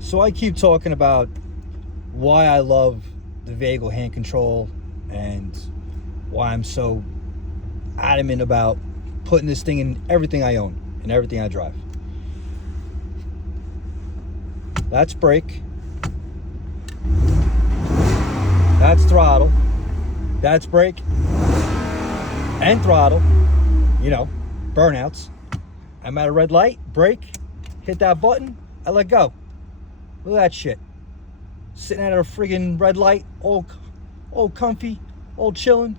So I keep talking about why I love the Veigel hand control and why I'm so adamant about putting this thing in everything I own and everything I drive. That's brake. That's throttle. That's brake. And throttle. You know, burnouts. I'm at a red light, brake, hit that button, I let go. Look at that shit. Sitting at a friggin' red light, all comfy, all chilling.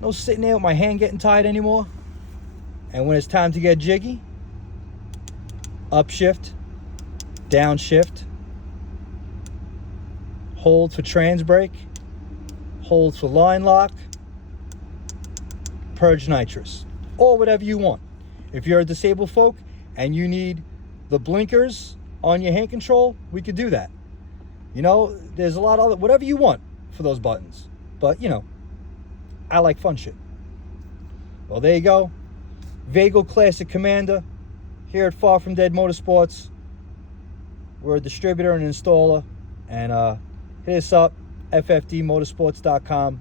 No sitting there with my hand getting tired anymore. And when it's time to get jiggy, upshift, downshift, hold for trans brake, hold for line lock, purge nitrous, or whatever you want. If you're a disabled folk and you need the blinkers on your hand control, we could do that. You know, there's a lot of whatever you want for those buttons. But, you know, I like fun shit. Well, there you go. Veigel Classic Commander here at Far From Dead Motorsports. We're a distributor and installer. And hit us up, ffdmotorsports.com.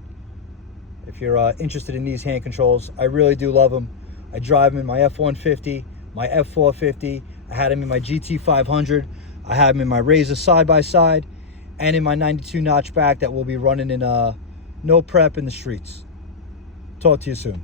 If you're interested in these hand controls. I really do love them. I drive them in my F-150, my F-450. I had them in my GT500. I have them in my Razor side-by-side and in my 92 notchback that will be running in no prep in the streets. Talk to you soon.